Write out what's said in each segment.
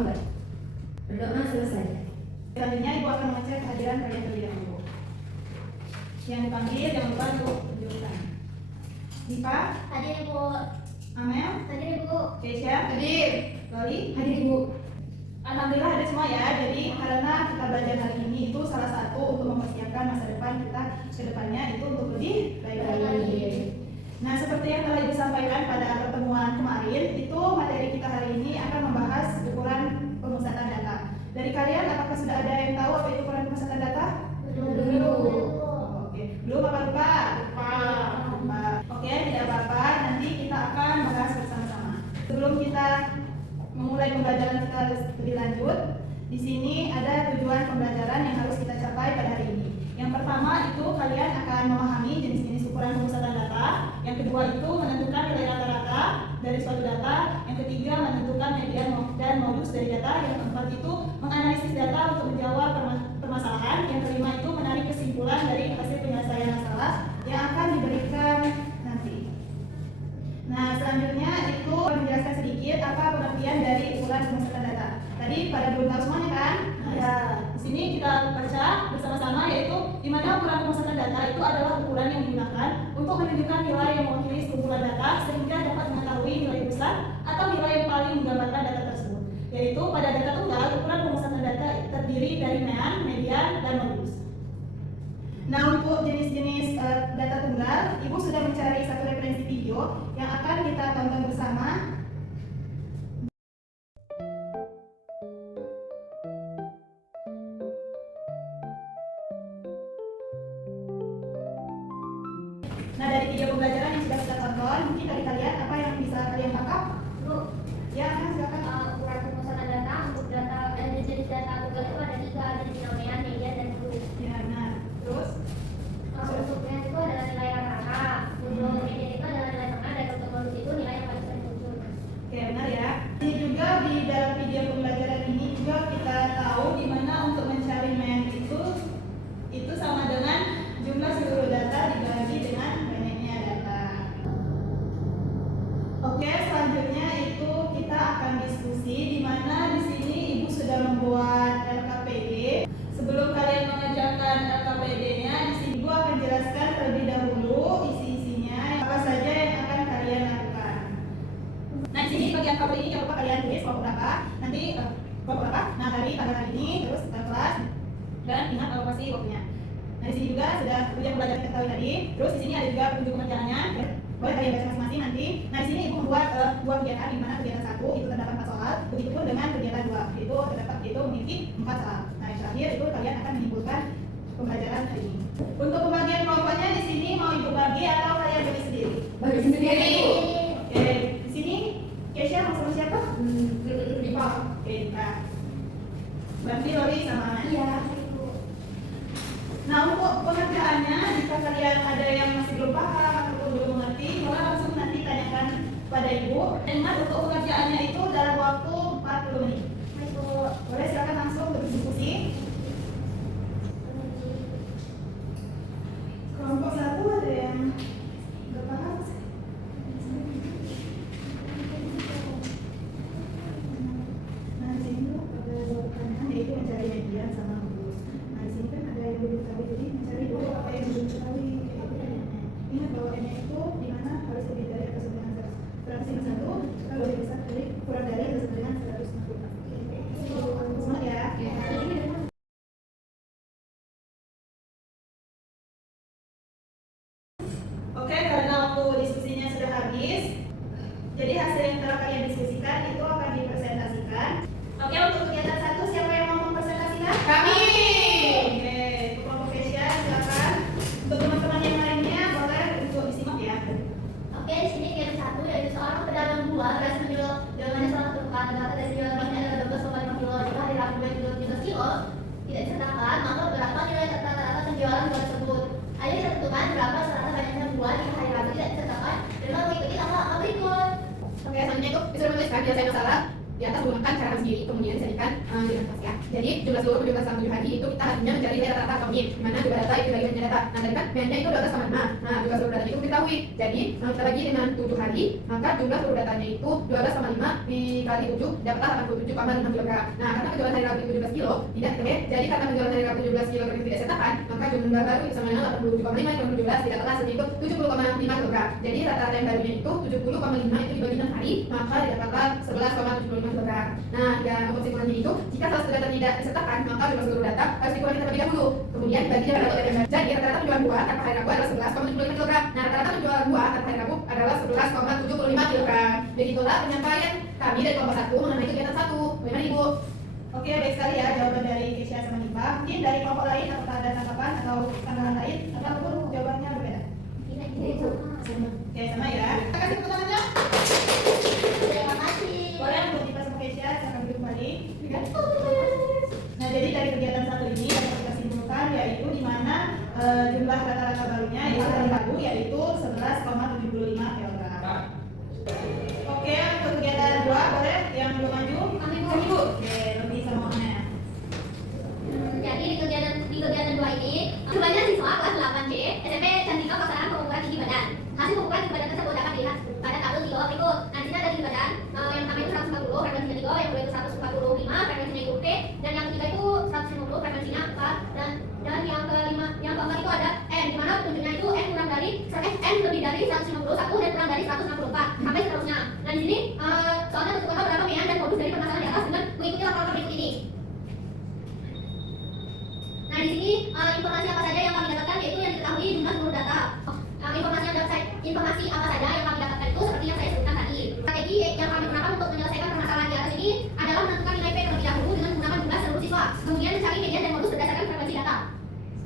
enggak? Berdoa selesai. Selanjutnya Ibu akan mengecek kehadiran kalian terlebih dahulu. Yang dipanggil jangan lupa untuk tunjukkan. Diva, Hadir Ibu. Amel, Hadir Ibu. Keisha, hadir. Loli, Hadir Ibu. alhamdulillah ada semua ya. Jadi karena kita belajar hari ini itu salah satu untuk mempersiapkan masa depan kita ke depannya itu untuk lebih baik lagi. Nah, seperti yang telah Ibu sampaikan pada pertemuan kemarin, itu materi kita hari ini akan membahas ukuran pemusatan data. Dari kalian, apakah sudah ada yang tahu apa itu ukuran pemusatan data? Oke, belum apa lupa? Lupa. Oke, tidak apa-apa. Nanti kita akan bahas bersama-sama. Sebelum kita memulai pembelajaran kita lebih lanjut, di sini ada tujuan pembelajaran yang harus kita capai pada hari ini. Yang pertama itu kalian akan memahami jenis-jenis ukuran pemusatan data. Yang kedua itu menentukan nilai rata-rata dari suatu data. Yang ketiga menentukan median dan modus dari data. Yang keempat itu menganalisis data untuk menjawab permasalahan. Yang kelima itu menarik kesimpulan dari hasil penyelesaian masalah yang akan diberikan nanti. Nah, selanjutnya itu menjelaskan sedikit apa pengertian dari ukuran pemusatan data. Tadi pada belum tahu semuanya kan? Ya. Di sini kita baca bersama-sama yaitu di mana ukuran pemusatan data itu adalah ukuran yang digunakan untuk menunjukkan nilai yang mewakili sekumpulan data sehingga dapat mengetahui nilai besar atau nilai yang paling menggambarkan data tersebut. Yaitu pada data tunggal ukuran pemusatan data terdiri dari mean, median, dan modus. Nah, untuk jenis-jenis data tunggal, Ibu sudah mencari satu referensi video yang akan kita tonton bersama. Nah, dari video pembelajaran yang sudah kita tonton, mungkin dari kalian apa yang bisa kalian tangkap? Bu, Ya, silakan. ukuran pemusatan data untuk jenis data tunggal itu ada tiga, ada binomial, median, dan modus. Ya, benar. Terus? Untuk mean itu adalah nilai rata-rata, untuk median itu adalah nilai tengah, dan untuk modus itu nilai yang paling sering muncul. Oke, benar ya. Ini juga di dalam video pembelajaran ini juga kita tahu di mana untuk mencari mean itu sama dengan jumlah seluruh data dibagi dengan banyaknya data. Oke, selanjutnya itu kita akan diskusi di mana di sini Ibu sudah membuat LKPD. Sebelum kalian mengerjakan LKPD-nya, di sini Ibu akan jelaskan terlebih dahulu isi-isinya apa saja yang akan kalian lakukan. Nah, di sini bagian LKPD ini jangan lupa kalian tulis kelompok berapa, nanti kelompok berapa, nah hari tanggal hari ini, terus kelas, dan ingat alokasi waktunya. Nah, di sini juga sudah yang belajar kita tahu tadi. Terus di sini ada juga petunjuk pengerjaannya. Boleh kalian baca masing-masing nanti. Nah, di sini Ibu membuat dua kegiatan, di mana kegiatan 1 itu terdapat 4 soal, begitupun dengan kegiatan 2 itu terdapat memiliki 4 soal. Nah, yang terakhir itu kalian akan menyimpulkan pembelajaran hari ini. Untuk pembagian kelompoknya di sini mau Ibu bagi atau kalian bagi sendiri? Bagi sendiri Ibu. Oke, di sini Keisha mau sama siapa? Diva. Oke, Diva. Berarti Loli sama Ana. Iya, Ibu. Nah, untuk pengerjaannya, jika kalian ada yang masih belum paham ataupun belum mengerti, boleh langsung nanti tanyakan pada Ibu. Dan ingat untuk pengerjaannya itu dalam waktu 40 menit. Ibu. Boleh silakan langsung berdiskusi. Kelompok 1 ada yang nggak paham? Nah, di sini tuh ada dua pertanyaan, yaitu mencari median sama modus. Nah, di sini kan ada yang belum diketahui, jadi mencari dulu apa yang belum diketahui. Ingat bahwa n itu di mana harus lebih dari atau sama dengan 151, kalau lebih besar dari kurang dari atau sama dengan 164. cara sendiri, kemudian dijadikan dengan kelas ya. Jadi jumlah seluruh 17 selama 7 hari itu kita harusnya mencari rata-rata atau mean, di mana jumlah data itu bagi banyak data. Nah tadi kan meannya itu 12,5. Nah jumlah seluruh datanya itu kita ketahui. Jadi kalau kita bagi dengan 7 hari, maka jumlah seluruh datanya itu 12,5 dikali 7 dapatlah 87,5 kg. Nah karena penjualan hari Rabu itu 17 kilo, tidak oke. Jadi karena penjualan hari Rabu 17 kilo tidak sertakan, maka jumlah baru sama dengan 87,5 kali 17 didapatlah hasilnya itu 70,5 kg. Jadi rata-rata yang barunya itu 70,5 itu dibagi 6 hari, maka didapatlah 11,75 kg. Nah dan untuk kesimpulannya itu, jika salah satu data tidak disertakan, maka jumlah seluruh data harus dikurangi terlebih dahulu. Kemudian bagi data yang benar. Jadi rata-rata penjualan buah tanpa hari Rabu adalah 11,75 kg. Nah rata-rata penjualan buah tanpa hari Rabu adalah 11,75 kg. Begitulah penyampaian kami dari kelompok 1 mengenai kegiatan 1. Bagaimana Ibu? Oke, baik sekali ya jawaban dari Keisha sama Nipa. Mungkin dari kelompok lain apakah ada tanggapan atau tanggapan lain ataupun jawabannya berbeda? Oke, sama ya. Kita kasih tepuk tangannya. Terima kasih. Boleh untuk Nipa sama Keisha, silakan duduk kembali. Nah, jadi dari kegiatan 1 ini dapat kita simpulkan yaitu di mana jumlah rata-rata barunya yaitu hari Rabu yaitu 11,75 kg. Oke, untuk kegiatan 2 boleh yang belum maju? Kami Bu. Kami, Bu. Oke, lebih sama Mona. Jadi di kegiatan 2 ini jumlahnya siswa kelas 8C SMP Candika Pasaran pengukuran tinggi badan. Hasil pengukuran tinggi badan tersebut dapat dilihat pada tabel 3 berikut. Nah, di sini ada tinggi badan yang pertama itu 140, frekuensinya 3, yang kedua itu 145, frekuensinya itu P, dan yang ketiga itu 150, frekuensinya 4, dan yang keempat itu ada N, di mana petunjuknya itu N kurang dari N lebih dari 151 dan kurang dari 164 sampai seterusnya. Nah, di sini soalnya tentukan berapa mean dan modus dari permasalahan di atas dengan mengikuti laporan berikut ini. Nah, di sini informasi apa saja yang kami dapatkan yaitu yang diketahui jumlah seluruh data. Informasi apa saja yang kami dapatkan itu seperti yang saya sebutkan tadi. Strategi yang kami gunakan untuk menyelesaikan permasalahan di atas ini adalah menentukan nilai P terlebih dahulu dengan menggunakan jumlah seluruh siswa, kemudian mencari median dan modus berdasarkan frekuensi data.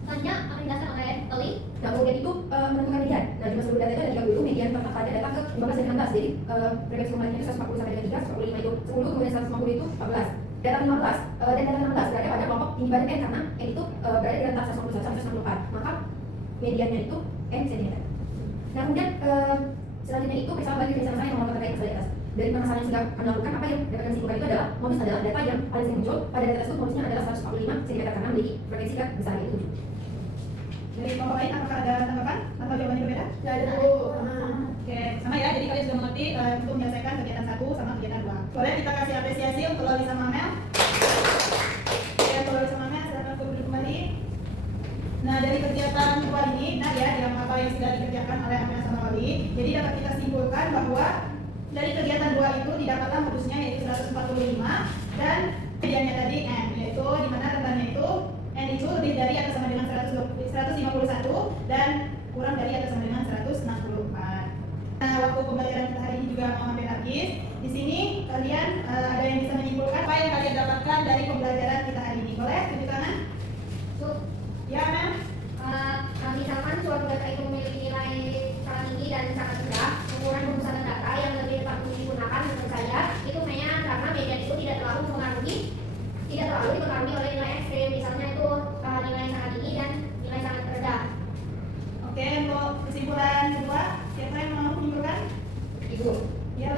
Selanjutnya akan dijelaskan oleh Toli. Nah, kemudian itu menentukan median. Nah, jumlah seluruh data itu ada 30, median pada data ke 15 dan 16. Jadi frekuensi kumulatifnya itu 140 sampai dengan 3, 145 itu 10, kemudian 150 itu 14. Data 15 dan data 16 berada pada kelompok tinggi badan N karena N itu berada di antara 151 sampai 164. Maka mediannya itu N cm. Nah, kemudian selanjutnya itu periksa bagi kerjasama yang nomor terkait masalah di atas. Dari permasalahan yang sudah kami lakukan, apa yang dapat kami simpulkan itu adalah modus adalah data yang paling sering muncul. Pada data tersebut modusnya adalah 145 cm karena memiliki frekuensi besar yaitu 7. Dari kelompok lain apakah ada tanggapan atau jawabannya berbeda? Tidak ada Bu. Oke, sama ya. Jadi kalian sudah mengerti untuk menyelesaikan kegiatan 1 sama kegiatan 2. Boleh kita kasih apresiasi untuk Loli sama Mel. Oke, untuk Loli sama Mel silakan duduk kembali. Nah, dari kegiatan 2 ini, nah ya, yang apa yang sudah dikerjakan oleh Amel sama Loli. Jadi dapat kita simpulkan bahwa dari kegiatan 2 itu didapatlah modusnya yaitu 145 dan mediannya tadi N, yaitu di mana rentannya itu N itu lebih dari atau sama dengan 151 dan kurang dari atau sama dengan 164. Nah, waktu pembelajaran kita hari ini juga mau hampir habis. Di sini kalian ada yang bisa menyimpulkan apa yang kalian dapatkan dari pembelajaran kita hari ini? Boleh tunjuk tangan? Ya, Mel? Misalkan suatu data itu memiliki nilai sangat tinggi dan sangat rendah, ukuran pemusatan data yang lebih tepat digunakan menurut saya itu hanya karena median itu tidak terlalu dipengaruhi oleh nilai ekstrim, misalnya itu nilai sangat tinggi dan nilai sangat rendah. Oke, untuk kesimpulan kedua, siapa yang mau menyimpulkan? Ibu. Ya,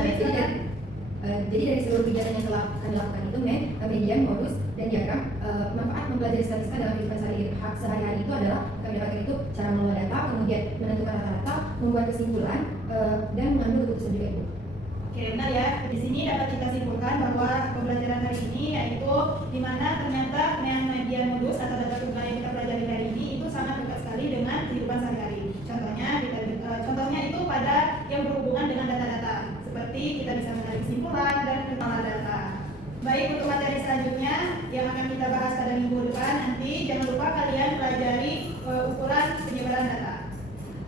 Nah, jadi dari seluruh kegiatan yang telah kami lakukan itu, median, modus, dan diagram, manfaat mempelajari statistika dalam kehidupan sehari-hari itu adalah kami dapatkan itu cara mengolah data, kemudian menentukan rata-rata, membuat kesimpulan, dan mengambil keputusan juga Ibu. Oke, benar ya. Di sini dapat kita simpulkan bahwa pembelajaran hari ini yaitu di mana ternyata median modus atau data tunggal yang kita pelajari hari ini itu sangat dekat sekali dengan kehidupan sehari-hari. Contohnya itu pada yang berhubungan dengan data-data, seperti kita bisa menarik kesimpulan dan mengolah data. Baik, untuk materi selanjutnya yang akan kita bahas pada minggu depan nanti, jangan lupa kalian pelajari ukuran penyebaran data.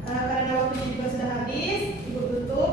Karena waktunya juga sudah habis, Ibu tutup.